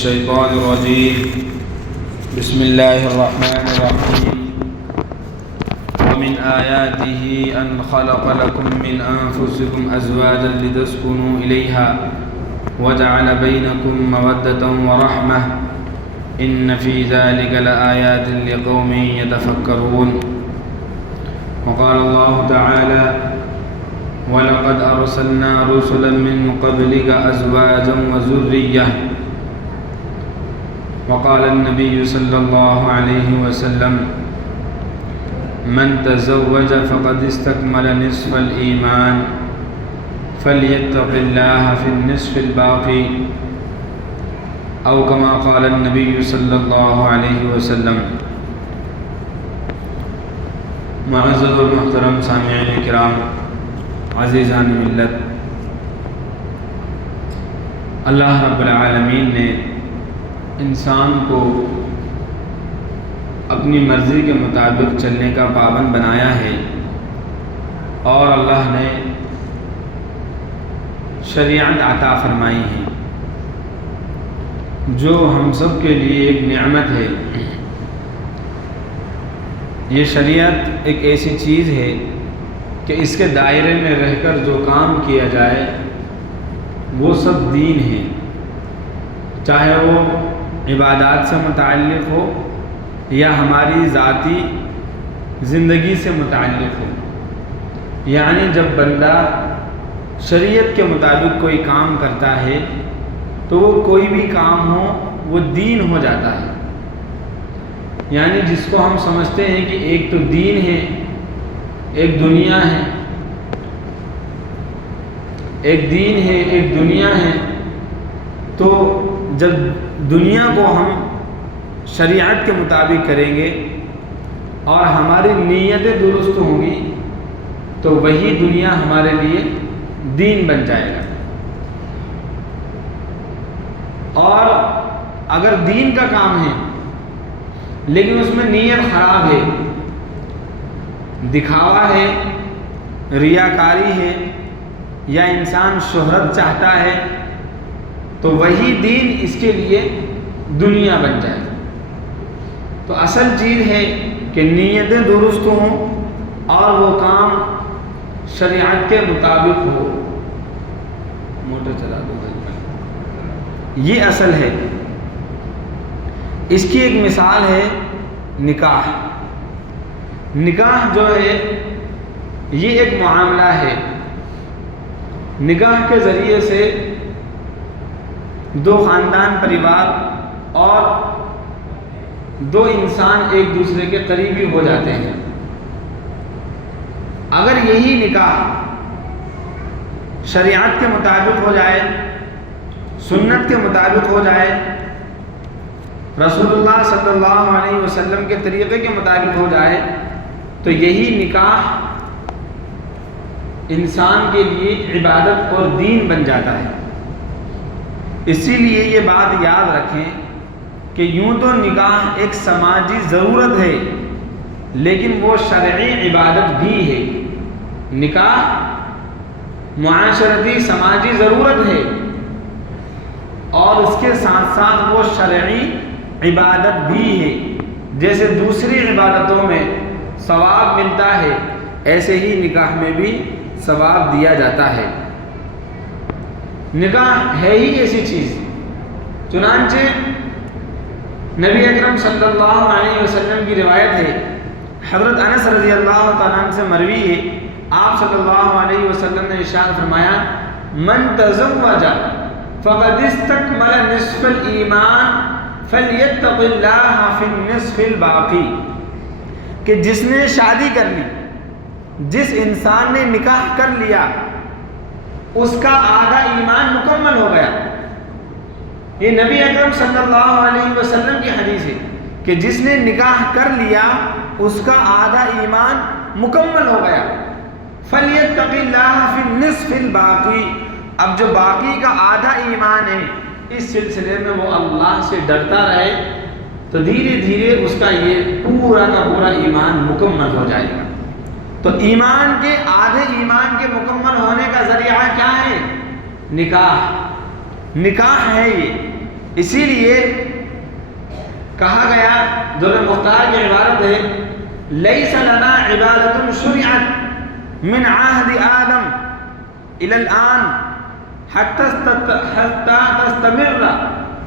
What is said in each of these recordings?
الشيطان الرجيم بسم الله الرحمن الرحيم ومن آياته أن خلق لكم من أنفسكم أزواجا لتسكنوا إليها وجعل بينكم مودة ورحمة إن في ذلك لآيات لقوم يتفكرون. وقال الله تعالى وَلَقَدْ أَرْسَلْنَا رُسُلًا مِّن قَبْلِكَ أَزْوَاجًا وَذُرِّيَّةً. وقال النبي صلى الله عليه وسلم من تزوج فقد استكمل نصف الإيمان فليتق الله في النصف الباقي أو كما قال النبي صلى الله عليه وسلم. معزز المحترم سامعین کرام، عزیزان ملت، اللہ رب العالمین نے انسان کو اپنی مرضی کے مطابق چلنے کا پابند بنایا ہے، اور اللہ نے شریعت عطا فرمائی ہے جو ہم سب کے لیے ایک نعمت ہے۔ یہ شریعت ایک ایسی چیز ہے کہ اس کے دائرے میں رہ کر جو کام کیا جائے وہ سب دین ہے، چاہے وہ عبادات سے متعلق ہو یا ہماری ذاتی زندگی سے متعلق ہو۔ یعنی جب بندہ شریعت کے مطابق کوئی کام کرتا ہے تو وہ کوئی بھی کام ہو وہ دین ہو جاتا ہے۔ یعنی جس کو ہم سمجھتے ہیں کہ ایک تو دین ہے، ایک دنیا ہے، ایک دین ہے، ایک دنیا ہے، تو جب دنیا کو ہم شریعت کے مطابق کریں گے اور ہماری نیتیں درست ہوں گی تو وہی دنیا ہمارے لیے دین بن جائے گا۔ اور اگر دین کا کام ہے لیکن اس میں نیت خراب ہے، دکھاوا ہے، ریاکاری ہے، یا انسان شہرت چاہتا ہے، تو وہی دین اس کے لیے دنیا بن جائے۔ تو اصل چیز ہے کہ نیتیں درست ہوں اور وہ کام شریعت کے مطابق ہو۔ موٹر چلا دو، یہ اصل ہے۔ اس کی ایک مثال ہے نکاح۔ نکاح جو ہے یہ ایک معاملہ ہے۔ نکاح کے ذریعے سے دو خاندان، پریوار اور دو انسان ایک دوسرے کے قریبی ہو جاتے ہیں۔ اگر یہی نکاح شریعت کے مطابق ہو جائے، سنت کے مطابق ہو جائے، رسول اللہ صلی اللہ علیہ وسلم کے طریقے کے مطابق ہو جائے، تو یہی نکاح انسان کے لیے عبادت اور دین بن جاتا ہے۔ اسی لیے یہ بات یاد رکھیں کہ یوں تو نکاح ایک سماجی ضرورت ہے لیکن وہ شرعی عبادت بھی ہے۔ نکاح معاشرتی سماجی ضرورت ہے اور اس کے ساتھ ساتھ وہ شرعی عبادت بھی ہے۔ جیسے دوسری عبادتوں میں ثواب ملتا ہے، ایسے ہی نکاح میں بھی ثواب دیا جاتا ہے۔ نکاح ہے ہی ایسی چیز، چنانچہ نبی اکرم صلی اللہ علیہ وسلم کی روایت ہے، حضرت انس رضی اللہ تعالیٰ عنہ سے مروی ہے، آپ صلی اللہ علیہ وسلم نے ارشاد فرمایا من تزوج فقد استکمل نصف الایمان فلیتق اللہ فی النصف الباقی، کہ جس نے شادی کر لی، جس انسان نے نکاح کر لیا، اس کا آدھا ایمان مکمل ہو گیا۔ یہ نبی اکرم صلی اللہ علیہ وسلم کی حدیث ہے کہ جس نے نکاح کر لیا اس کا آدھا ایمان مکمل ہو گیا۔ فَلْيَتَّقِ اللَّهَ فِي النِّصْفِ الْبَاقِي، اب جو باقی کا آدھا ایمان ہے اس سلسلے میں وہ اللہ سے ڈرتا رہے تو دھیرے دھیرے اس کا یہ پورا کا پورا ایمان مکمل ہو جائے گا۔ تو ایمان کے آدھے ایمان کے مکمل ہونے کا ذریعہ کیا ہے؟ نکاح۔ نکاح ہے یہ، اسی لیے کہا گیا، در مختار کی عبارت ہے، لیس لنا عبادت شرعت من عہد آدم الی الآن حتی تستمر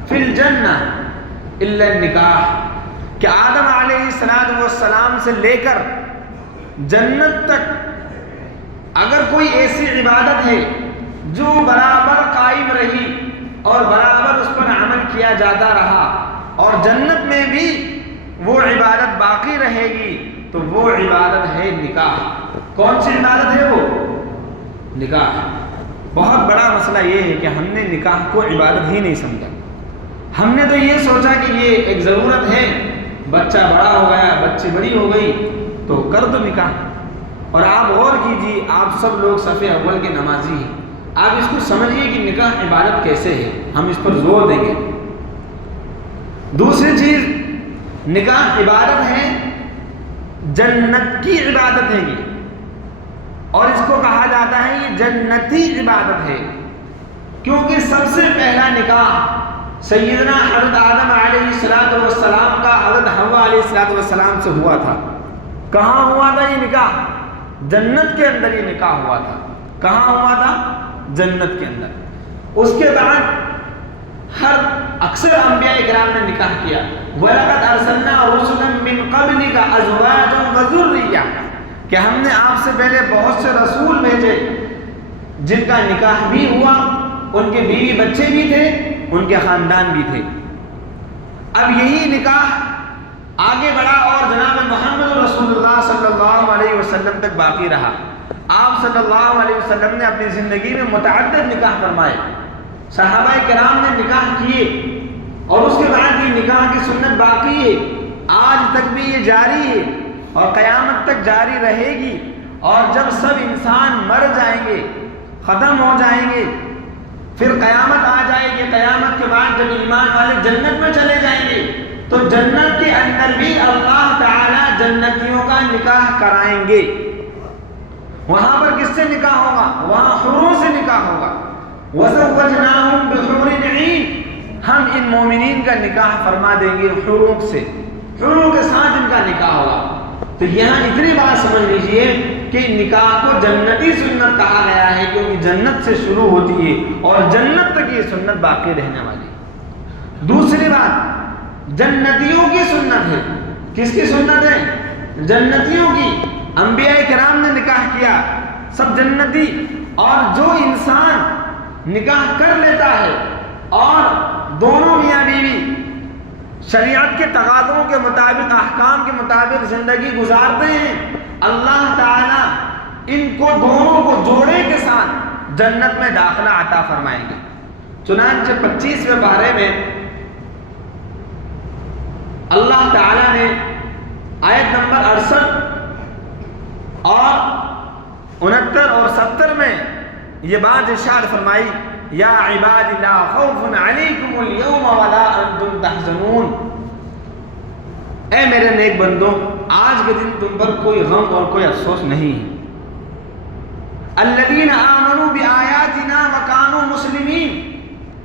فی الجنہ الا النکاح، کہ آدم علیہ السلام سے لے کر جنت تک اگر کوئی ایسی عبادت ہے جو برابر قائم رہی اور برابر اس پر عمل کیا جاتا رہا اور جنت میں بھی وہ عبادت باقی رہے گی، تو وہ عبادت ہے نکاح۔ کون سی عبادت ہے وہ؟ نکاح۔ بہت بڑا مسئلہ یہ ہے کہ ہم نے نکاح کو عبادت ہی نہیں سمجھا۔ ہم نے تو یہ سوچا کہ یہ ایک ضرورت ہے، بچہ بڑا ہو گیا، بچی بڑی ہو گئی تو کر دو نکاح۔ اور آپ غور کیجیے، آپ سب لوگ صف اول کے نمازی ہیں، آپ اس کو سمجھیے کہ نکاح عبادت کیسے ہے، ہم اس پر زور دیں گے۔ دوسری چیز، نکاح عبادت ہے، جنت کی عبادت ہے یہ، اور اس کو کہا جاتا ہے یہ جنتی عبادت ہے، کیونکہ سب سے پہلا نکاح سیدنا حضرت آدم علیہ السلام کا حضرت حوا علیہ السلام سے ہوا تھا۔ کہاں ہوا تھا یہ نکاح؟ جنت کے اندر یہ نکاح ہوا تھا۔ کہاں ہوا تھا؟ جنت کے اندر۔ اس کے بعد اکثر انبیاء کرام نے نکاح کیا۔ وَلَقَدْ أَرْسَلْنَا رُسُلًا مِّن قَبْلِكَ أَزْوَاجًا وَذُرِّيَّةً، کہ ہم نے آپ سے پہلے بہت سے رسول بھیجے جن کا نکاح بھی ہوا، ان کے بیوی بچے بھی تھے، ان کے خاندان بھی تھے۔ اب یہی نکاح آگے بڑھا اور جناب محمد رسول اللہ صلی اللہ علیہ وسلم تک باقی رہا۔ آپ صلی اللہ علیہ وسلم نے اپنی زندگی میں متعدد نکاح فرمائے، صحابہ کرام نے نکاح کیے، اور اس کے بعد یہ نکاح کی سنت باقی ہے، آج تک بھی یہ جاری ہے اور قیامت تک جاری رہے گی۔ اور جب سب انسان مر جائیں گے، ختم ہو جائیں گے، پھر قیامت آ جائے گی، قیامت کے بعد جب ایمان والے جنت میں چلے جائیں گے تو جنت کے اندر بھی اللہ تعالی جنتیوں کا نکاح کرائیں گے۔ وہاں پر کس سے نکاح ہوگا؟ وہاں حوروں سے نکاح ہوگا۔ وَزَوَّجْنَاهُمْ بِحُورٍ عِينٍ، ہم ان مومنین کا نکاح فرما دیں گے حوروں سے، حوروں کے ساتھ ان کا نکاح ہوگا۔ تو یہاں اتنی بات سمجھ لیجئے کہ نکاح کو جنتی سنت کہا گیا ہے، کیونکہ جنت سے شروع ہوتی ہے اور جنت تک یہ سنت باقی رہنے والی ہے۔ دوسری بات، جنتیوں کی سنت ہے۔ کس کی سنت ہے؟ جنتیوں کی۔ انبیاء کرام نے نکاح کیا، سب جنتی۔ اور جو انسان نکاح کر لیتا ہے اور دونوں میاں بیوی شریعت کے تقاضوں کے مطابق، احکام کے مطابق زندگی گزارتے ہیں، اللہ تعالی ان کو دونوں کو جوڑے کے ساتھ جنت میں داخلہ عطا فرمائیں گے۔ چنانچہ 25ویں پارے میں اللہ تعالی نے آیت نمبر 68 اور 69 اور 70 میں یہ بات ارشاد فرمائی، یا عباد لا خوف علیکم اليوم ولا انتم تحزنون، اے میرے نیک بندوں، آج کے دن تم پر کوئی غم اور کوئی افسوس نہیں ہے۔ الذین آمنوا بآیاتنا وکانوا مسلمین،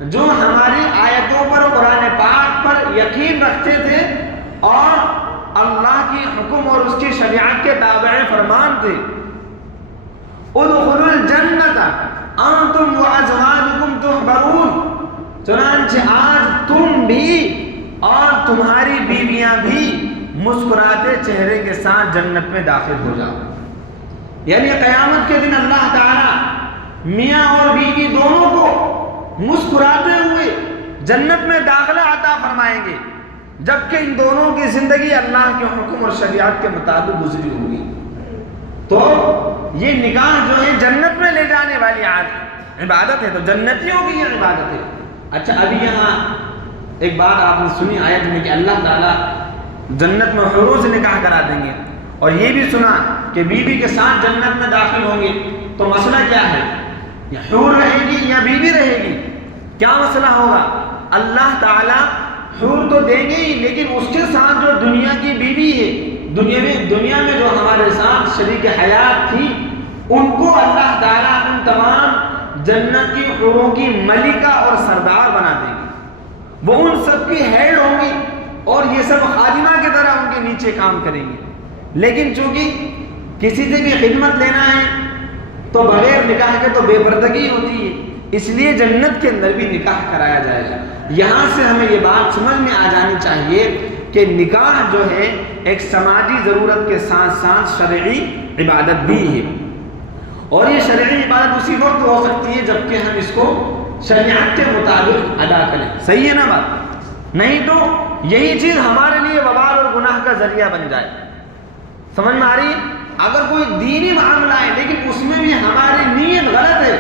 جو ہماری آیتوں پر، قرآن پاک پر یقین رکھتے تھے اور اللہ کی حکم اور اس کی شریعت کے تابع فرمان تھے۔ ادخلوا الجنت انتم وازواجکم تحبرون، چنانچہ آج تم بھی اور تمہاری بیویاں بھی مسکراتے چہرے کے ساتھ جنت میں داخل ہو جاؤ۔ یعنی قیامت کے دن اللہ تعالی میاں اور بیوی دونوں کو مسکراتے ہوئے جنت میں داخلہ عطا فرمائیں گے، جبکہ ان دونوں کی زندگی اللہ کے حکم اور شریعت کے مطابق گزری ہوگی۔ تو یہ نکاح جو ہے جنت میں لے جانے والی عبادت ہے، تو جنتیوں کی یہ عبادت ہے۔ اچھا، ابھی یہاں ایک بات آپ نے سنی آیت میں کہ اللہ تعالیٰ جنت میں حوروں سے نکاح کرا دیں گے، اور یہ بھی سنا کہ بیوی کے ساتھ جنت میں داخل ہوں گے۔ تو مسئلہ کیا ہے؟ یا حور رہے گی یا بیوی رہے گی؟ کیا مسئلہ ہوگا؟ اللہ تعالیٰ حور تو دیں گے ہی، لیکن اس کے ساتھ جو دنیا کی بیوی ہے، دنیا میں جو ہمارے ساتھ شریک حیات تھی، ان کو اللہ تعالیٰ ان تمام جنت کی حوروں کی ملکہ اور سردار بنا دیں گے۔ وہ ان سب کی ہیڈ ہوں گی اور یہ سب خادمہ کی طرح ان کے نیچے کام کریں گے. لیکن چونکہ کسی سے بھی خدمت لینا ہے تو بغیر نکاح کے تو بے پردگی ہوتی ہے، اس لیے جنت کے اندر بھی نکاح کرایا جائے گا. یہاں سے ہمیں یہ بات سمجھ میں آ جانی چاہیے کہ نکاح جو ہے ایک سماجی ضرورت کے ساتھ ساتھ شرعی عبادت بھی ہے، اور یہ شرعی عبادت اسی وقت ہو سکتی ہے جبکہ ہم اس کو شریعت کے مطابق ادا کریں. صحیح ہے نا بات؟ نہیں تو یہی چیز ہمارے لیے وبال اور گناہ کا ذریعہ بن جائے. سمجھ میں آ رہی ہے؟ اگر کوئی دینی معاملہ ہے لیکن اس میں بھی ہماری نیت غلط ہے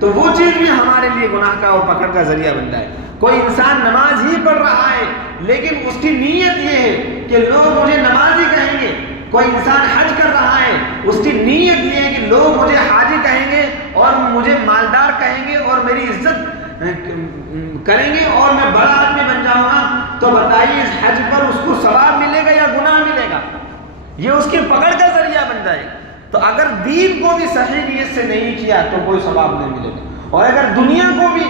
تو وہ چیز بھی ہمارے لیے گناہ کا اور پکڑ کا ذریعہ بن جائے. کوئی انسان نماز ہی پڑھ رہا ہے لیکن اس کی نیت یہ ہے کہ لوگ مجھے نمازی کہیں گے. کوئی انسان حج کر رہا ہے، اس کی نیت یہ ہے کہ لوگ مجھے حاجی کہیں گے اور مجھے مالدار کہیں گے اور میری عزت کریں گے اور میں بڑا آدمی بن جاؤں گا. تو بتائیے اس حج پر اس کو ثواب ملے گا یا گناہ ملے گا؟ یہ اس کی پکڑ کا ذریعہ بن جائے گا. تو اگر دین کو بھی صحیح نیت سے نہیں کیا تو کوئی ثواب نہیں ملے گا، اور اگر دنیا کو بھی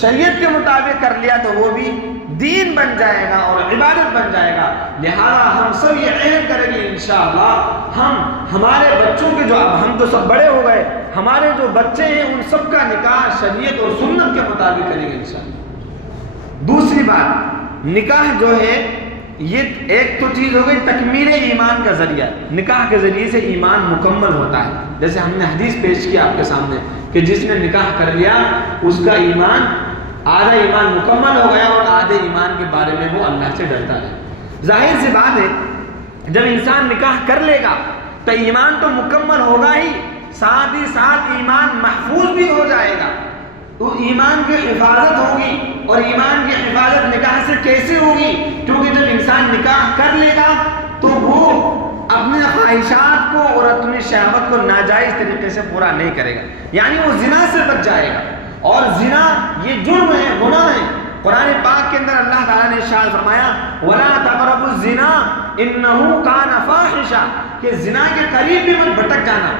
شریعت کے مطابق کر لیا تو وہ بھی دین بن جائے گا اور عبادت بن جائے گا. لہذا ہم سب یہ عہد کریں گے انشاءاللہ ہم ہمارے بچوں کے جو اب ہم تو سب بڑے ہو گئے، ہمارے جو بچے ہیں ان سب کا نکاح شریعت اور سنت کے مطابق کریں گے انشاءاللہ. دوسری بات، نکاح جو ہے یہ ایک تو چیز ہو گئی تکمیل ایمان کا ذریعہ. نکاح کے ذریعے سے ایمان مکمل ہوتا ہے، جیسے ہم نے حدیث پیش کیا آپ کے سامنے کہ جس نے نکاح کر لیا اس کا ایمان آدھا ایمان مکمل ہو گیا اور آدھے ایمان کے بارے میں وہ اللہ سے ڈرتا ہے. ظاہر سی بات ہے جب انسان نکاح کر لے گا تو ایمان تو مکمل ہوگا ہی، ساتھ ہی ساتھ ایمان محفوظ بھی ہو جائے گا. تو ایمان کی حفاظت ہوگی، اور ایمان کی حفاظت نکاح سے کیسے ہوگی؟ کیونکہ جب انسان نکاح کر لے گا تو وہ اپنے خواہشات کو اور اپنی شہوت کو ناجائز طریقے سے پورا نہیں کرے گا، یعنی وہ زنا سے بچ جائے گا. اور زنا یہ جرم ہے، گناہ ہے. قرآن پاک کے اندر اللہ تعالیٰ نے ارشاد فرمایا وَلَا تَقْرَبُوا الزِّنَا إِنَّهُ كَانَ فَاحِشًا، کہ زنا کے قریب بھی مت بھٹک جانا.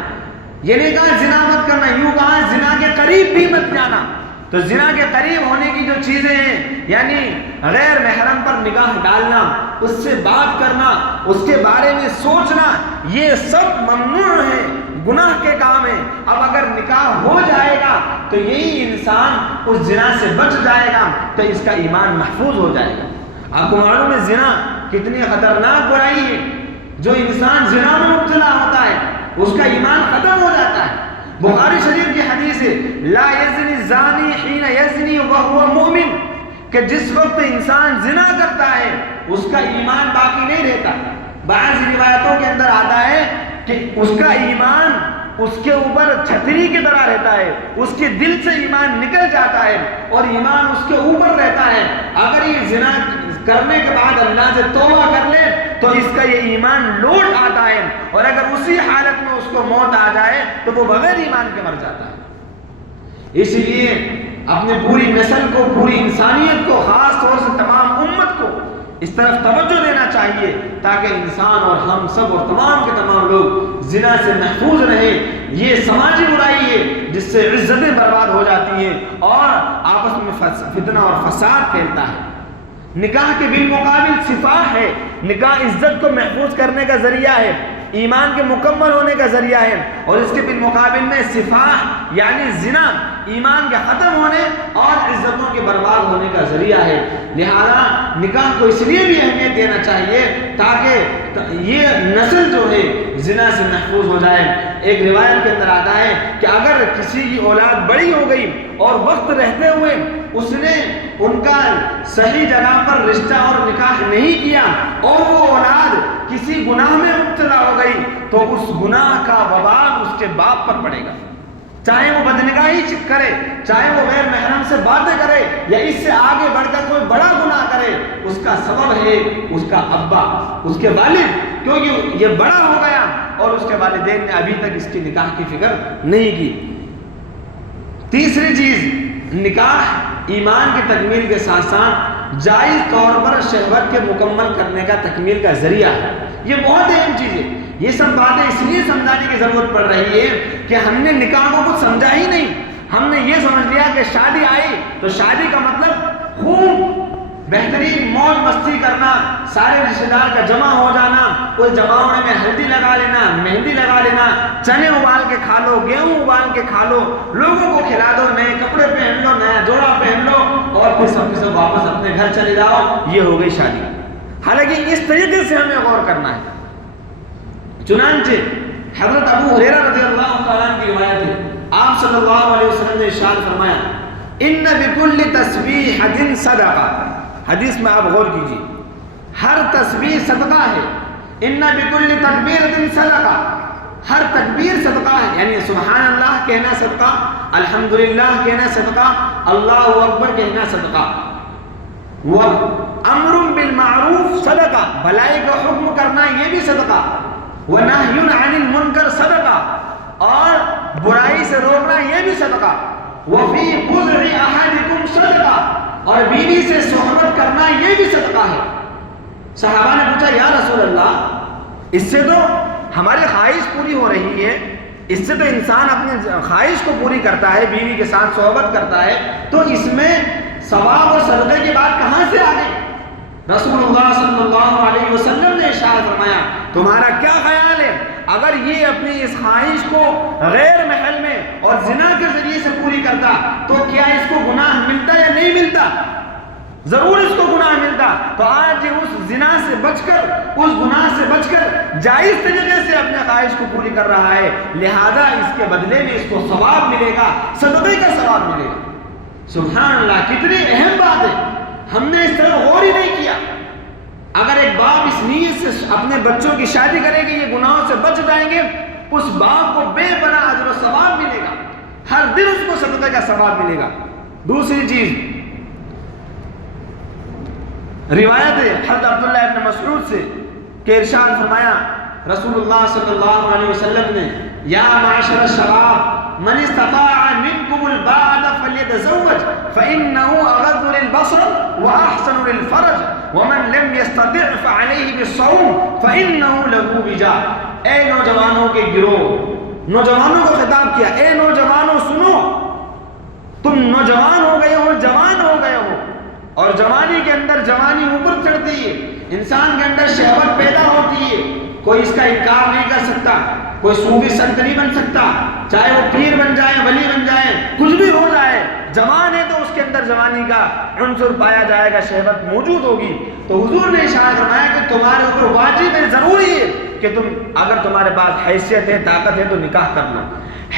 یہ نہیں کہا زنا مت کرنا، یوں کہا زنا کے قریب بھی مت جانا. تو زنا کے قریب ہونے کی جو چیزیں ہیں یعنی غیر محرم پر نگاہ ڈالنا، اس سے بات کرنا، اس کے بارے میں سوچنا، یہ سب ممنوع ہے، گناہ کے کام ہیں. اب اگر نکاح ہو جائے گا تو یہی انسان اس زنا سے بچ جائے گا تو اس کا ایمان محفوظ ہو جائے گا. آپ کو معلوم ہے زنا کتنی خطرناک برائی ہے. جو انسان زنا میں مبتلا ہوتا ہے اس کا ایمان ختم ہو جاتا ہے. بخاری شریف کی حدیث ہے لا یزنی الزانی حین یزنی وهو مؤمن، کہ جس وقت انسان زنا کرتا ہے اس کا ایمان باقی نہیں رہتا. بعض روایتوں کے اندر آتا ہے کہ اس کا ایمان اس کے اوپر چھتری کی طرح رہتا ہے، اس کے دل سے ایمان نکل جاتا ہے اور ایمان اس کے اوپر رہتا ہے. اگر یہ زنا کرنے کے بعد اللہ سے توبہ کر لے تو اس کا یہ ایمان لوٹ آتا ہے، اور اگر اسی حالت میں اس کو موت آ جائے تو وہ بغیر ایمان کے مر جاتا ہے. اس لیے اپنے پوری نسل کو، پوری انسانیت کو، خاص طور سے تمام امت کو اس طرف توجہ دینا چاہیے تاکہ انسان اور ہم سب اور تمام کے تمام لوگ زنا سے محفوظ رہیں. یہ سماجی برائی ہے جس سے عزتیں برباد ہو جاتی ہیں اور آپس میں فتنہ اور فساد پھیلتا ہے. نکاح کے بالمقابل صفاح ہے. نکاح عزت کو محفوظ کرنے کا ذریعہ ہے، ایمان کے مکمل ہونے کا ذریعہ ہے، اور اس کے بالمقابل میں صفاح یعنی زنا ایمان کے ختم ہونے اور عزتوں کے برباد ہونے کا ذریعہ ہے. لہذا نکاح کو اس لیے بھی اہمیت دینا چاہیے تاکہ یہ نسل جو ہے زنا سے محفوظ ہو جائے. ایک روایت کے اندر آتا ہے کہ اگر کسی کی اولاد بڑی ہو گئی اور وقت رہتے ہوئے اس نے ان کا صحیح جگہ پر رشتہ اور نکاح نہیں کیا اور وہ اولاد کسی گناہ میں مبتلا ہو گئی تو اس گناہ کا وبال اس کے باپ پر پڑے گا. چاہے وہ بدنگاہی کرے، چاہے وہ غیر محرم سے باتیں کرے یا اس سے آگے بڑھ کر کوئی بڑا گناہ کرے، اس کا سبب ہے اس کا ابا، اس کے والد، کیونکہ یہ بڑا ہو گیا اور اس کے والدین نے ابھی تک اس کی نکاح کی فکر نہیں کی. تیسری چیز، نکاح ایمان کی تکمیل کے ساتھ ساتھ جائز طور پر شہوت کے مکمل کرنے کا تکمیل کا ذریعہ ہے. یہ بہت اہم چیز ہے. یہ سب باتیں اس لیے سمجھانے کی ضرورت پڑ رہی ہے کہ ہم نے نکاح کو کچھ سمجھا ہی نہیں. ہم نے یہ سمجھ لیا کہ شادی آئی تو شادی کا مطلب خوب بہترین موج مستی کرنا، سارے رشتے دار کا جمع ہو جانا، کوئی جماوڑے میں ہلدی لگا لینا، مہندی لگا لینا، چنے ابال کے کھا لو، گیہوں ابال کے کھا لو، لوگوں کو کھلا دو، نئے کپڑے پہن لو، نیا جوڑا پہن لو، اور پھر سب کے سب واپس اپنے گھر چلے جاؤ، یہ ہو گئی شادی۔ حالانکہ اس طریقے سے ہمیں غور کرنا ہے۔ چنانچہ حضرت ابو ہریرہ رضی اللہ تعالیٰ عنہ کی روایت ہے، آپ صلی اللہ علیہ وسلم نے ارشاد فرمایا، ان بکل تسبیحۃ صدقہ، حدیث میں آپ غور کیجیے، ہر تسبیح صدقہ ہے، ان بکل تکبیرۃ صدقہ، ہر تکبیر صدقہ ہے، یعنی سبحان اللہ کہنا صدقہ، الحمدللہ کہنا صدقہ، اللہ اکبر کہنا صدقہ، وامر بالمعروف صدقہ، بھلائی کا حکم کرنا یہ بھی صدقہ، ونہی عن المنکر صدقہ، اور برائی سے روکنا یہ بھی صدقہ، وفی بضع احدکم صدقہ، اور بیوی سے صحبت کرنا یہ بھی صدقہ ہے۔ صحابہ نے پوچھا یا رسول اللہ، اس سے تو ہماری خواہش پوری ہو رہی ہے، اس سے تو انسان اپنی خواہش کو پوری کرتا ہے، بیوی کے ساتھ صحبت کرتا ہے، تو اس میں ثواب اور صدقے کی بات کہاں سے آ گئی؟ رسول اللہ صلی اللہ علیہ وسلم نے ارشاد فرمایا، تمہارا کیا خیال ہے اگر یہ اپنی اس خواہش کو غیر محل میں اور زنا کے ذریعے سے پوری کرتا تو کیا اس کو گناہ ملتا یا نہیں ملتا؟ ضرور اس کو گناہ ملتا۔ تو آج یہ اس زنا سے بچ کر، اس گناہ سے بچ کر جائز طریقے سے اپنے خواہش کو پوری کر رہا ہے، لہذا اس کے بدلے میں اس کو ثواب ملے گا، صدقے کا ثواب ملے گا۔ سبحان اللہ، کتنی اہم بات ہے، ہم نے اس طرح غور ہی نہیں کیا۔ اگر ایک باپ اس نیت سے اپنے بچوں کی شادی کرے کہ یہ گناہوں سے بچ جائیں گے، اس باپ کو بے پناہ اجر و ثواب ملے گا، ہر دن اس کو صدقے کا ثواب ملے گا۔ دوسری چیز، روایت ہے حضرت عبداللہ ابن مسعود سے کہ ارشاد فرمایا رسول اللہ صلی اللہ علیہ وسلم نے، یا معاشر الشباب من استطاع منکم الباءۃ فلیتزوج فإنه اغض للبصر واحسن للفرج ومن لم يستطع فعليه بالصوم فإنه له وجاء۔ اے نوجوانوں کے گروہ، نوجوانوں کو خطاب کیا، اے نوجوانوں سنو، تم نوجوان ہو گئے ہو، جوان ہو گئے ہو، اور جوانی کے اندر جوانی اوپر چڑھتی ہے، انسان کے اندر شہوت پیدا ہوتی ہے، کوئی اس کا انکار نہیں کر سکتا، کوئی صوفی سنت نہیں بن سکتا، چاہے وہ پیر بن جائے، ولی بن جائے، کچھ بھی ہو جائے، جوان ہے تو اس کے اندر جوانی کا عنصر پایا جائے گا، شہوت موجود ہوگی۔ تو حضور نے ارشاد فرمایا کہ تمہارے اوپر واجب ہے، ضروری ہے کہ تم، اگر تمہارے پاس حیثیت ہے، طاقت ہے، تو نکاح کر لو۔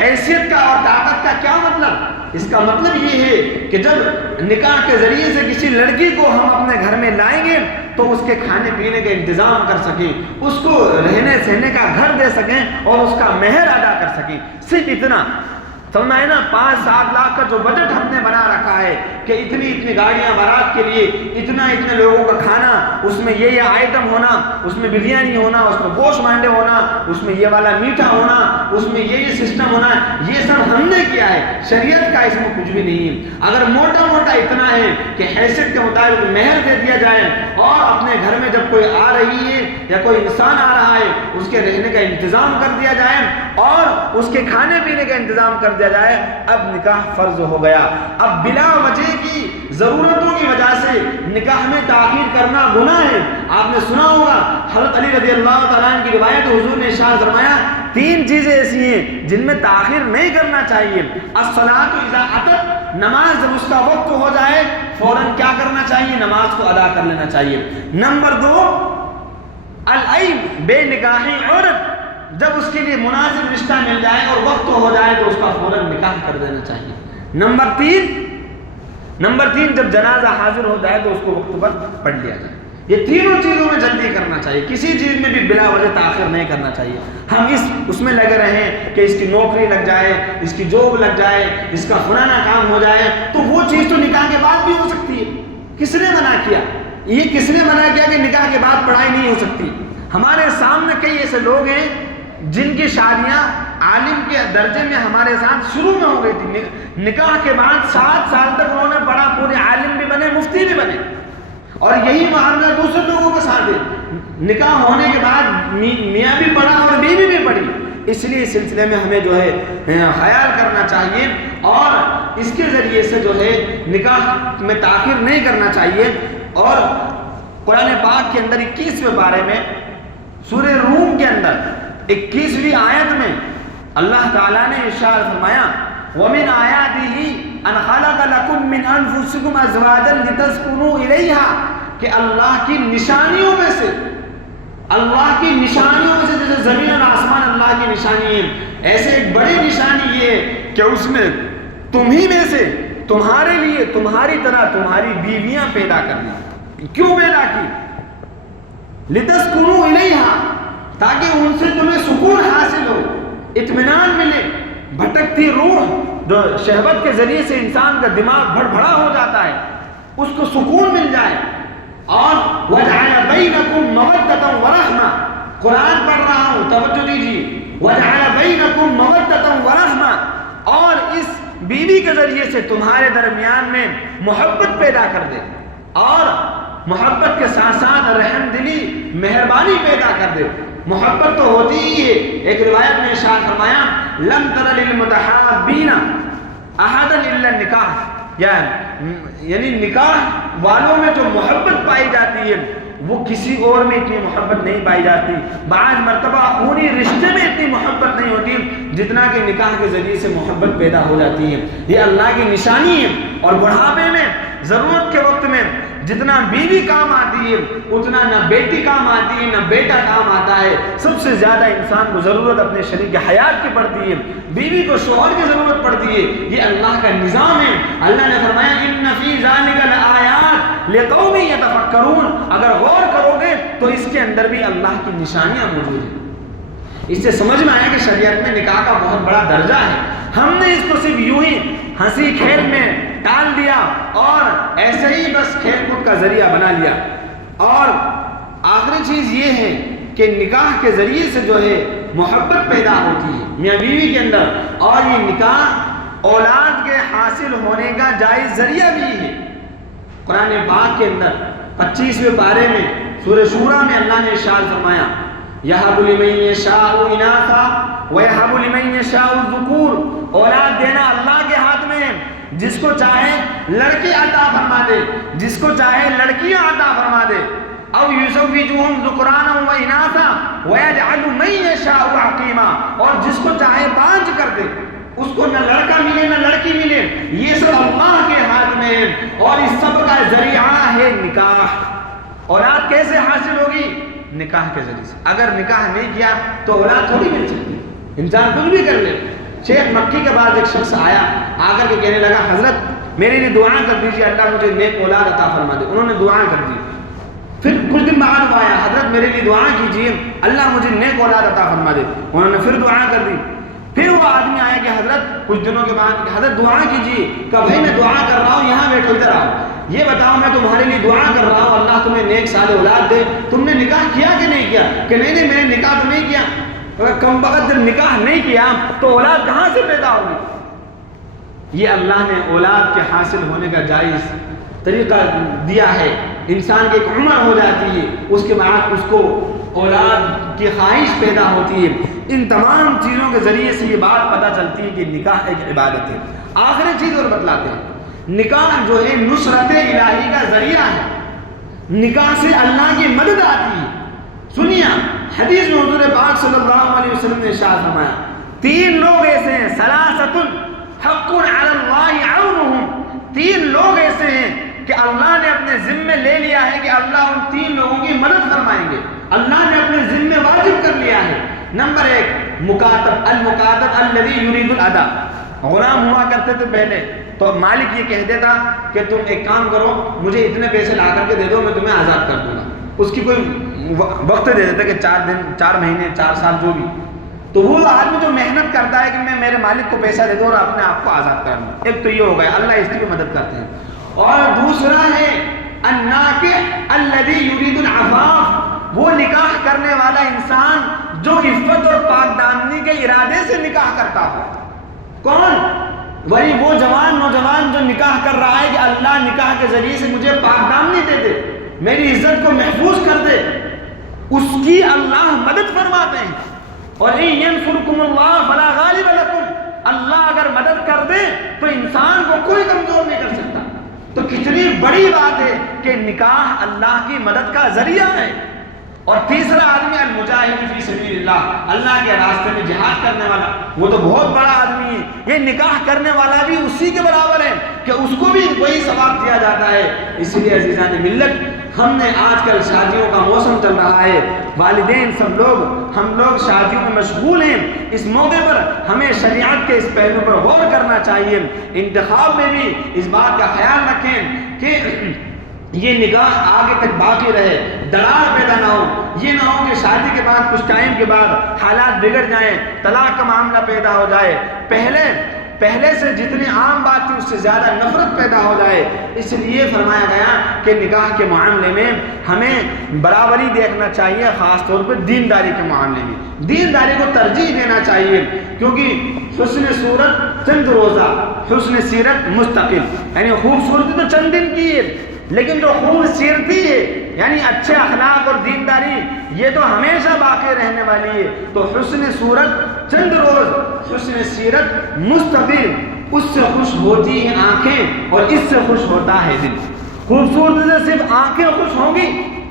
حیثیت کا اور طاقت کا کیا مطلب؟ اس کا مطلب یہ ہے کہ جب نکاح کے ذریعے سے کسی لڑکی کو ہم اپنے گھر میں لائیں گے تو اس کے کھانے پینے کا انتظام کر سکیں، اس کو رہنے سہنے کا گھر دے سکیں اور اس کا مہر ادا کر سکیں۔ صرف اتنا سمجھنا نا، 5-7 لاکھ کا جو بجٹ ہم نے بنا رکھا ہے کہ اتنی گاڑیاں بارات کے لیے، اتنے لوگوں کا کھانا، اس میں یہ آئٹم ہونا، اس میں بریانی ہونا، اس میں گوشت مانڈے ہونا، اس میں یہ والا میٹھا ہونا، اس میں یہ سسٹم ہونا، یہ سب ہم نے کیا ہے، شریعت کا اس میں کچھ بھی نہیں ہے۔ اگر موٹا موٹا اتنا ہے کہ حیثیت کے مطابق مہر دے دیا جائے اور اپنے گھر میں جب کوئی آ رہی ہے یا کوئی انسان آ رہا ہے اس کے رہنے کا انتظام کر دیا جائے اور اس کے کھانے پینے کا انتظام کر دیا جائے، اب نکاح فرض ہو گیا۔ اب بلا وجہ کی ضرورتوں کی وجہ سے نکاح میں تاخیر کرنا گناہ ہے۔ آپ نے سنا ہوگا حضرت علی رضی اللہ تعالیٰ عنہ کی روایت، حضور نے ارشاد فرمایا 3 چیزیں ایسی ہیں جن میں تاخیر نہیں کرنا چاہیے۔ الصلاۃ اذا اتت، نماز جب اس کا وقت ہو جائے فوراً کیا کرنا چاہیے؟ نماز کو ادا کر لینا چاہیے۔ نمبر 2، العیب، بے نکاحی عورت، جب اس کے لیے مناسب رشتہ مل جائے اور وقت ہو جائے تو اس کا فوراً نکاح کر دینا چاہیے۔ نمبر 3 جب جنازہ حاضر ہو جائے تو اس کو وقت پر پڑھ لیا جائے۔ یہ تینوں چیزوں میں جلدی کرنا چاہیے، کسی چیز میں بھی بلا وجہ تاخیر نہیں کرنا چاہیے۔ ہم اس میں لگے رہیں کہ اس کی نوکری لگ جائے، اس کی جاب لگ جائے، اس کا فلانا کام ہو جائے، تو وہ چیز تو نکاح کے بعد بھی ہو سکتی ہے۔ کس نے منع کیا؟ یہ کس نے منع کیا کہ نکاح کے بعد پڑھائی نہیں ہو سکتی؟ ہمارے سامنے کئی ایسے لوگ ہیں جن کی شادیاں عالم کے درجے میں ہمارے ساتھ شروع میں ہو گئی تھی، نکاح کے بعد 7 سال تک انہوں نے پڑھا، پورے عالم بھی بنے، مفتی بھی بنے، اور یہی معاملہ دوسرے لوگوں کے ساتھ ہے۔ نکاح ہونے کے بعد میاں بھی پڑھا اور بیوی بھی پڑھی، اس لیے اس سلسلے میں ہمیں جو ہے خیال کرنا چاہیے اور اس کے ذریعے سے جو ہے نکاح میں تاخیر نہیں کرنا چاہیے۔ اور قرآن پاک کے اندر 21ویں پارے میں سورہ روم کے اندر 21ویں آیت میں اللہ تعالیٰ نے ارشاد فرمایا وَمِنْ آيَاتِهِ أَنْ خَلَقَ لَكُم مِّنْ أَنفُسِكُمْ أَزْوَاجًا لِتَسْكُنُوا إِلَيْهَا کہ اللہ کی نشانیوں میں سے، اللہ کی نشانیوں میں سے، جیسے زمین اور آسمان اللہ کی نشانی ہے، ایسے ایک بڑی نشانی یہ ہے کہ اس میں تمہیں میں سے تمہارے لیے تمہاری طرح تمہاری بیویاں پیدا کرنا۔ کیوں پیدا کی؟ لِتَسْكُنُوا إِلَيْهَا تاکہ ان سے تمہیں سکون حاصل ہو، اطمینان ملے۔ بھٹکتی روح جو شہوت کے ذریعے سے انسان کا دماغ بھڑبڑا ہو جاتا ہے، اس کو سکون مل جائے۔ اور وَجَعَلَ بَيْنَكُمْ مَوَدَّةً وَرَحْمَةً قرآن پڑھ رہا ہوں، توجہ دیجیے، وَجَعَلَ بَيْنَكُمْ مَوَدَّةً وَرَحْمَةً اور اس بیوی کے ذریعے سے تمہارے درمیان میں محبت پیدا کر دے، اور محبت کے ساتھ ساتھ رحم دلی مہربانی پیدا کر دے۔ محبت تو ہوتی ہی ہے، ایک روایت میں ارشاد فرمایا لم تر للمتحابین احدا الا النکاح، یعنی نکاح والوں میں جو محبت پائی جاتی ہے وہ کسی اور میں اتنی محبت نہیں پائی جاتی۔ بعض مرتبہ خونی رشتے میں اتنی محبت نہیں ہوتی جتنا کہ نکاح کے ذریعے سے محبت پیدا ہو جاتی ہے۔ یہ اللہ کی نشانی ہے۔ اور بڑھاپے میں ضرورت کے وقت میں جتنا بیوی کام آتی ہے اتنا نہ بیٹی کام آتی ہے نہ بیٹا کام آتا ہے۔ سب سے زیادہ انسان کو ضرورت اپنے شریک حیات کی پڑتی ہے، بیوی کو شوہر کی ضرورت پڑتی ہے۔ یہ اللہ کا نظام ہے۔ اللہ نے فرمایا ان فی ذلک لآیات لقوم یتفکرون، اگر غور کرو گے تو اس کے اندر بھی اللہ کی نشانیاں موجود ہیں۔ اس سے سمجھ میں آیا کہ شریعت میں نکاح کا بہت بڑا درجہ ہے۔ ہم نے اس کو صرف یوں ہی ہنسی کھیل میں ٹال دیا اور ایسے ہی بس کھیل کود کا ذریعہ بنا لیا۔ اور آخری چیز یہ ہے کہ نکاح کے ذریعے سے جو ہے محبت پیدا ہوتی ہے میاں بیوی کے اندر، اور یہ نکاح اولاد کے حاصل ہونے کا جائز ذریعہ بھی ہے۔ قرآن پاک کے اندر 25ویں پارے میں سورہ شورى میں اللہ نے ارشاد فرمایا یَهَبُ لِمَن یَشَاءُ إِنَاثًا وَيَهَبُ لِمَن یَشَاءُ الذُّکُورَ، اولاد دینا اللہ کے ہاتھ میں ہے، جس کو چاہے لڑکی عطا فرما دے، جس کو چاہے لڑکیاں عطا فرما دے۔ او یزوجہم ذکرانا و اناثا ویجعل من یشاء عقیما، اور جس کو چاہے بانجھ کر دے، اس کو نہ لڑکا ملے نہ لڑکی ملے، یہ سب اللہ کے ہاتھ میں ہے، اور اس سب کا ذریعہ ہے نکاح۔ اولاد کیسے حاصل ہوگی؟ نکاح کے ذریعے سے۔ اگر نکاح نہیں کیا تو اولاد تھوڑی مل سکتی، انسان کچھ بھی کر لے۔ شیخ مکی کے بعد ایک شخص آیا، آ کر کے کہنے لگا حضرت میرے لیے دعا کر دیجیے، اللہ مجھے نیک اولاد عطا فرما دے۔ انہوں نے دعا کر دی۔ پھر کچھ دن بعد وہ آیا، حضرت میرے لیے دعا کیجیے اللہ مجھے نیک اولاد عطا فرما دے۔ انہوں نے پھر دعا کر دی۔ پھر وہ آدمی آیا کہ حضرت کچھ دنوں کے بعد حضرت دعا کیجیے، کہ بھائی میں دعا کر رہا ہوں، یہاں بیٹھو ادھر آؤ، یہ بتاؤ میں تمہارے لیے دعا کر رہا ہوں اللہ تمہیں نیک سال اولاد دے، تم نے نکاح کیا کہ نہیں کیا؟ کہ نہیں نہیں میں نے نکاح تو نہیں کیا۔ کم وقت جب نکاح نہیں کیا تو اولاد کہاں سے پیدا ہوگی؟ یہ اللہ نے اولاد کے حاصل ہونے کا جائز طریقہ دیا ہے۔ انسان کی ایک عمر ہو جاتی ہے، اس کے بعد اس کو اولاد کی خواہش پیدا ہوتی ہے۔ ان تمام چیزوں کے ذریعے سے یہ بات پتہ چلتی ہے کہ نکاح ایک عبادت ہے۔ آخری چیز اور بتلاتے ہیں، نکاح جو ہے نصرت الہی کا ذریعہ ہے، نکاح سے اللہ کی مدد آتی ہے۔ سنیے حدیث میں حضور پاک صلی اللہ علیہ وسلم نے ارشاد فرمایا 3 لوگ ایسے ہیں، ثلاثۃ حق علی اللہ عونہم، 3 لوگ ایسے ہیں کہ اللہ نے اپنے ذمے لے لیا ہے کہ اللہ ان 3 لوگوں کی مدد فرمائیں گے، اللہ نے اپنے ذمے واجب کر لیا ہے۔ نمبر 1 مکاتب، المکاتب الذی یرید الادا، غلام ہوا کرتے تھے پہلے تو مالک یہ کہہ دیتا کہ تم ایک کام کرو مجھے اتنے پیسے لا کر کے دے دو میں تمہیں آزاد کر دوں گا، اس کی کوئی وقت دے دیتا کہ 4 دن 4 مہینے 4 سال جو بھی، تو وہ آدمی جو محنت کرتا ہے کہ میں میرے مالک کو پیسہ دے دوں اور اپنے آپ کو آزاد کر دوں، ایک تو یہ ہو گیا، اللہ اس کی بھی مدد کرتے ہیں۔ اور دوسرا ہے الناکح الذی یرید العفاف، وہ نکاح کرنے والا انسان جو عفت اور پاک دامنی کے ارادے سے نکاح کرتا ہو۔ کون؟ وہی وہ نوجوان جو نکاح کر رہا ہے کہ اللہ نکاح کے ذریعے سے مجھے پاک دامنی دے دے، میری عزت کو محفوظ کر دے، اس کی اللہ مدد فرماتے ہیں۔ اور ان ینصرکم اللہ فلا غالب لکم، اللہ اگر مدد کر دے تو انسان کو کوئی کمزور نہیں کر سکتا۔ تو کتنی بڑی بات ہے کہ نکاح اللہ کی مدد کا ذریعہ ہے۔ اور تیسرا آدمی المجاہد فی سبیل اللہ، اللہ کے راستے میں جہاد کرنے والا، وہ تو بہت بڑا آدمی ہے۔ یہ نکاح کرنے والا بھی اسی کے برابر ہے کہ اس کو بھی وہی ثواب دیا جاتا ہے۔ اس لیے عزیزان ملت، ہم نے آج کل شادیوں کا موسم چل رہا ہے، والدین سب لوگ ہم لوگ شادیوں میں مشغول ہیں۔ اس موقع پر ہمیں شریعت کے اس پہلو پر غور کرنا چاہیے۔ انتخاب میں بھی اس بات کا خیال رکھیں کہ یہ نکاح آگے تک باقی رہے، دراڑ پیدا نہ ہو۔ یہ نہ ہو کہ شادی کے بعد کچھ ٹائم کے بعد حالات بگڑ جائیں، طلاق کا معاملہ پیدا ہو جائے، پہلے سے جتنی عام بات تھی اس سے زیادہ نفرت پیدا ہو جائے۔ اس لیے فرمایا گیا کہ نکاح کے معاملے میں ہمیں برابری دیکھنا چاہیے، خاص طور پر دینداری کے معاملے میں دینداری کو ترجیح دینا چاہیے، کیونکہ حسن صورت چند روزہ، حسن سیرت مستقل، یعنی خوبصورتی تو چند دن کی ہے، لیکن جو خوبصورتی ہے یعنی اچھے اخلاق اور دینداری یہ تو ہمیشہ باقی رہنے والی ہے۔ تو حسن صورت چند روز، حسن سیرت مستقل، اس سے خوش ہوتی ہیں آنکھیں اور اس سے خوش ہوتا ہے دل۔ خوبصورتی سے صرف آنکھیں خوش ہوں گی،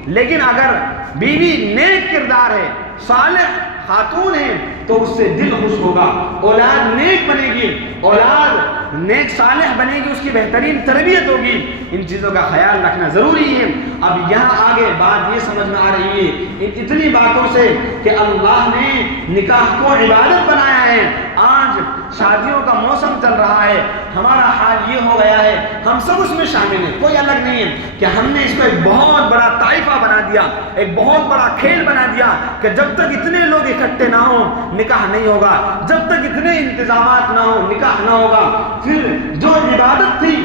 لیکن اگر بیوی نیک کردار ہے، صالح خاتون ہے، تو اس سے دل خوش ہوگا، اولاد نیک بنے گی، اولاد نیک صالح بنے گی، اس کی بہترین تربیت ہوگی۔ ان چیزوں کا خیال رکھنا ضروری ہے۔ اب یہاں آگے بات یہ سمجھ میں آ رہی ہے ان اتنی باتوں سے کہ اللہ نے نکاح کو عبادت بنایا ہے۔ آج شادیوں کا موسم چل رہا ہے، ہمارا حال یہ ہو گیا ہے، ہم سب اس میں شامل ہیں، کوئی الگ نہیں ہے، کہ ہم نے اس کو ایک بہت بڑا طائفہ بنا دیا، ایک بہت بڑا کھیل بنا دیا کہ جب تک اتنے لوگ اکٹھے نہ ہوں نکاح نہیں ہوگا، جب تک اتنے انتظامات نہ ہوں نکاح نہ ہوگا۔ پھر جو عبادت تھی،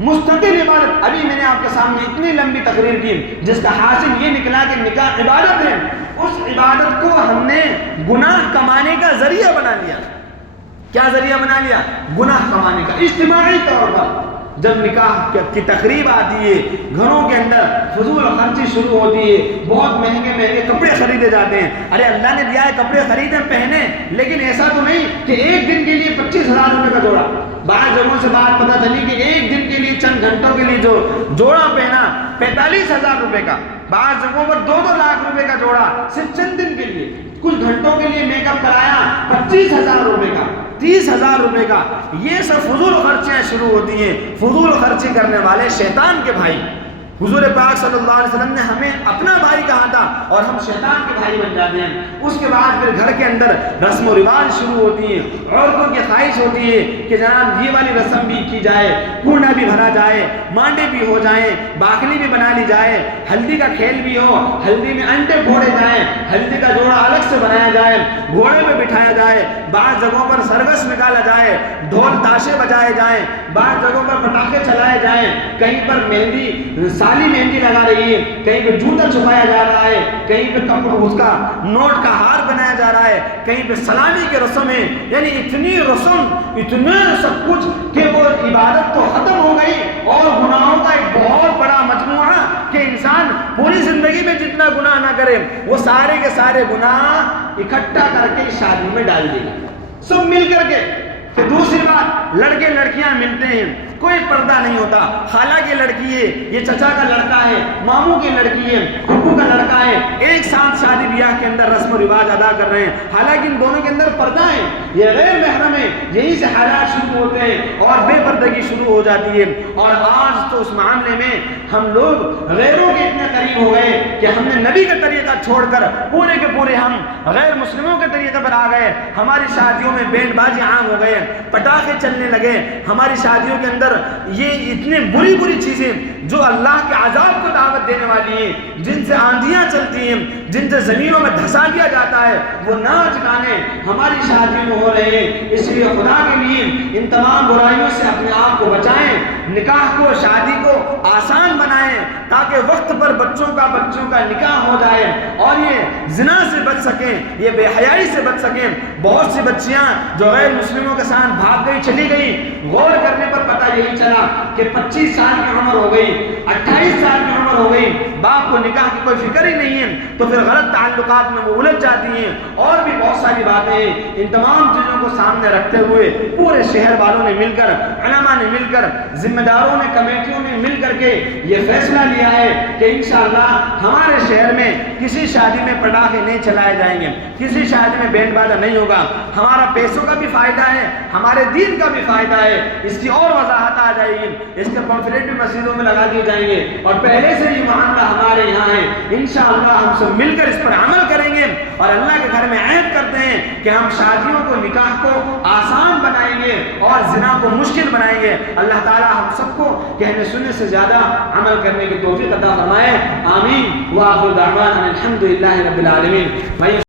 مستقل عبادت، ابھی میں نے آپ کے سامنے اتنی لمبی تقریر کی جس کا حاصل یہ نکلا کہ نکاح عبادت ہے، اس عبادت کو ہم نے گناہ کمانے کا ذریعہ بنا لیا۔ کیا ذریعہ بنا لیا؟ گناہ کمانے کا۔ اجتماعی طور پر جب نکاح کی تقریب آتی ہے، گھروں کے اندر فضول خرچی شروع ہوتی ہے، بہت مہنگے مہنگے کپڑے خریدے جاتے ہیں۔ ارے اللہ نے دیا ہے کپڑے خریدیں پہنے، لیکن ایسا تو نہیں کہ ایک دن کے لیے 25,000 روپے کا جوڑا۔ بعض جگہوں سے بات پتہ چلی کہ ایک دن کے لیے چند گھنٹوں کے لیے جو جوڑا پہنا 45,000 روپے کا، بعض جگہوں پر 2-2 لاکھ روپے کا جوڑا صرف چند دن کے لیے، کچھ گھنٹوں کے لیے میک اپ کرایا 25,000 روپے کا، 30,000 روپے کا۔ یہ سب فضول خرچیاں شروع ہوتی ہیں۔ فضول خرچی کرنے والے شیطان کے بھائی، حضور پاک صلی اللہ علیہ وسلم نے ہمیں اپنا بھائی کہا تھا اور ہم شیطان کے بھائی بن جاتے ہیں۔ اس کے بعد پھر گھر کے اندر رسم و رواج شروع ہوتی ہیں، عورتوں کی خواہش ہوتی ہے کہ جناب یہ والی رسم بھی کی جائے، کنڈا بھی بھرا جائے، مانڈے بھی ہو جائیں، باقلی بھی بنا لی جائے، ہلدی کا کھیل بھی ہو، ہلدی میں انڈے پھوڑے جائیں، ہلدی کا جوڑا الگ سے بنایا جائے، گھوڑے پہ بٹھایا جائے، بعض جگہوں پر سرگس نکالا جائے، ڈھول تاشے بجائے جائیں، بعض جگہوں پر پٹاخے چلائے جائیں، کہیں پر مہندی سالی مہندی لگا رہی ہے، کہیں پہ جوتا چھپایا جا رہا ہے، کہیں پہ کپڑا اس کا نوٹ کا ہار بنایا جا رہا ہے، کہیں پہ سلامی کی رسم ہے۔ یعنی اتنی رسم، اتنے سب کچھ کہ وہ عبادت تو ختم ہو گئی اور گناہوں کا ایک بہت بڑا مجموعہ کہ انسان پوری زندگی میں جتنا گناہ نہ کرے وہ سارے کے سارے گناہ اکٹھا کر کے شادی میں ڈال دے گا، سب مل کر کے۔ پھر دوسری بات، لڑکے لڑکیاں ملتے ہیں، کوئی پردہ نہیں ہوتا، خالہ کی لڑکی ہے، یہ چچا کا لڑکا ہے، ماموں کی لڑکی ہے، پھپھو کا لڑکا ہے، ایک ساتھ شادی بیاہ کے اندر رسم و رواج ادا کر رہے ہیں، حالانکہ ان دونوں کے اندر پردہ ہے، یہ غیر محرم ہے، یہیں سے حالات شروع ہوتے ہیں اور بے پردگی شروع ہو جاتی ہے۔ اور آج تو اس معاملے میں ہم لوگ غیروں کے اتنے قریب ہو گئے کہ ہم نے نبی کا طریقہ چھوڑ کر پورے کے پورے ہم غیر مسلموں کے طریقے پر آ گئے۔ ہماری شادیوں میں بینڈ بازی عام ہو گئے، پٹاخے چلنے لگے، ہماری شادیوں کے اندر یہ اتنے بری بری چیزیں جو اللہ کے عذاب کو دعوت دینے والی ہیں، جن سے آندھیاں چلتی ہیں، جن سے زمینوں میں دھسا دیا جاتا ہے، وہ ناچ گانے ہماری شادیوں میں ہو رہے ہیں۔ اس لیے خدا کے لیے ان تمام برائیوں سے اپنے آپ کو بچائیں، نکاح کو، شادی کو آسان بنائیں تاکہ وقت پر بچوں کا نکاح ہو جائے اور یہ زنا سے بچ سکیں، یہ بے حیائی سے بچ سکیں۔ بہت سی بچیاں جو غیر مسلموں کے ساتھ بھاگ گئی، چلی گئی، غور کرنے پر پتہ یہی چلا کہ 25 سال کی عمر ہو گئی، 28 سال کی عمر ہو گئی، باپ کو نکاح کی کوئی فکر ہی نہیں ہے تو پھر غلط تعلقات میں وہ الجھ جاتی ہیں. اور بھی بہت ساری باتیں ہیں. ان تمام چیزوں کو سامنے رکھتے ہوئے پورے شہر والوں نے مل کر، علماء نے مل کر، ذمہ داروں نے، کمیٹیوں نے مل کر کے یہ فیصلہ لیا ہے کہ انشاءاللہ ہمارے شہر میں کسی شادی میں پٹاخے نہیں چلائے جائیں گے، کسی شادی میں بینڈ باجا نہیں ہوگا. ہمارا پیسوں کا بھی فائدہ ہے، ہمارے دین کا بھی فائدہ ہے. اس کی اور وضاحت آ جائے گی. اس کے پمفلیٹ بھی مسجدوں میں لگا دیے جائیں گے اور پہلے سے یہ معاملہ ہمارے یہاں ہے. انشاءاللہ ہم سب مل کر اس پر عمل کریں گے اور اللہ کے گھر میں عہد کرتے ہیں کہ ہم شادیوں کو، نکاح کو آسان بنائیں گے اور زنا کو مشکل بنائیں گے. اللہ تعالی ہم سب کو کہنے سننے سے زیادہ عمل کرنے کی توفیق عطا فرمائے. آمین. وآخر دعوانا الحمدللہ رب العالمین.